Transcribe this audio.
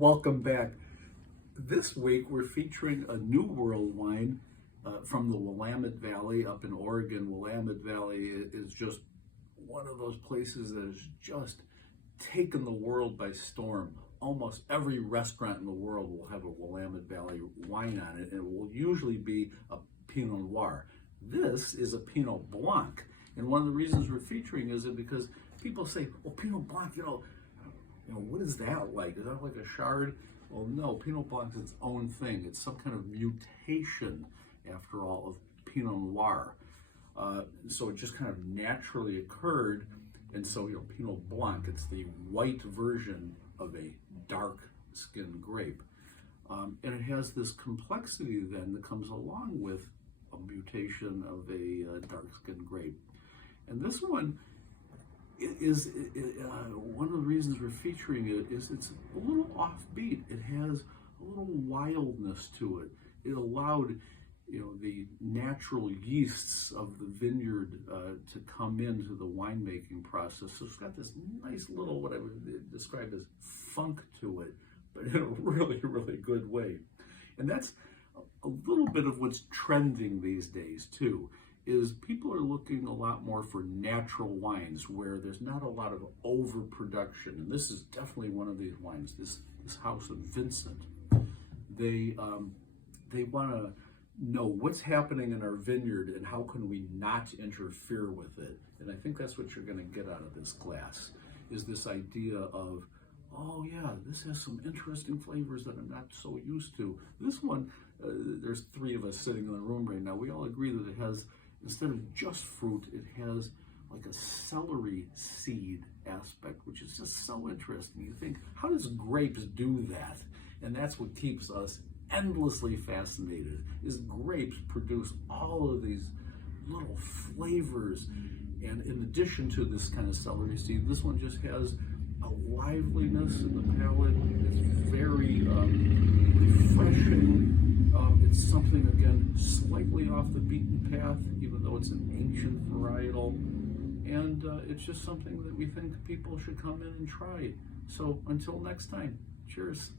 Welcome back. This week we're featuring a New World wine from the Willamette Valley up in Oregon. Willamette Valley is just one of those places that has just taken the world by storm. Almost every restaurant in the world will have a Willamette Valley wine on it, and it will usually be a Pinot Noir. This is a Pinot Blanc, and one of the reasons we're featuring is because people say, "Well, Pinot Blanc, what is that like? Is that like a Chard?" Well, no, Pinot Blanc is its own thing. It's some kind of mutation, after all, of Pinot Noir. So it just kind of naturally occurred, and so Pinot Blanc, it's the white version of a dark-skinned grape, and it has this complexity then that comes along with a mutation of a dark-skinned grape. And this one is one of the reasons we're featuring it is it's a little offbeat. It has a little wildness to it. It allowed the natural yeasts of the vineyard to come into the winemaking process. So it's got this nice little, what I would describe as funk to it, but in a really, really good way. And that's a little bit of what's trending these days too, is people are looking a lot more for natural wines where there's not a lot of overproduction. And this is definitely one of these wines, this house of Vincent. They want to know what's happening in our vineyard and how can we not interfere with it. And I think that's what you're going to get out of this glass, is this idea of, oh yeah, this has some interesting flavors that I'm not so used to. This one, there's three of us sitting in the room right now. We all agree that it has, instead of just fruit, it has like a celery seed aspect, which is just so interesting. You think, how does grapes do that? And that's what keeps us endlessly fascinated, is grapes produce all of these little flavors. And in addition to this kind of celery seed, this one just has a liveliness in the palate. It's very refreshing. It's something, again, slightly off the beaten path, even though it's an ancient varietal. And it's just something that we think people should come in and try. So until next time, cheers.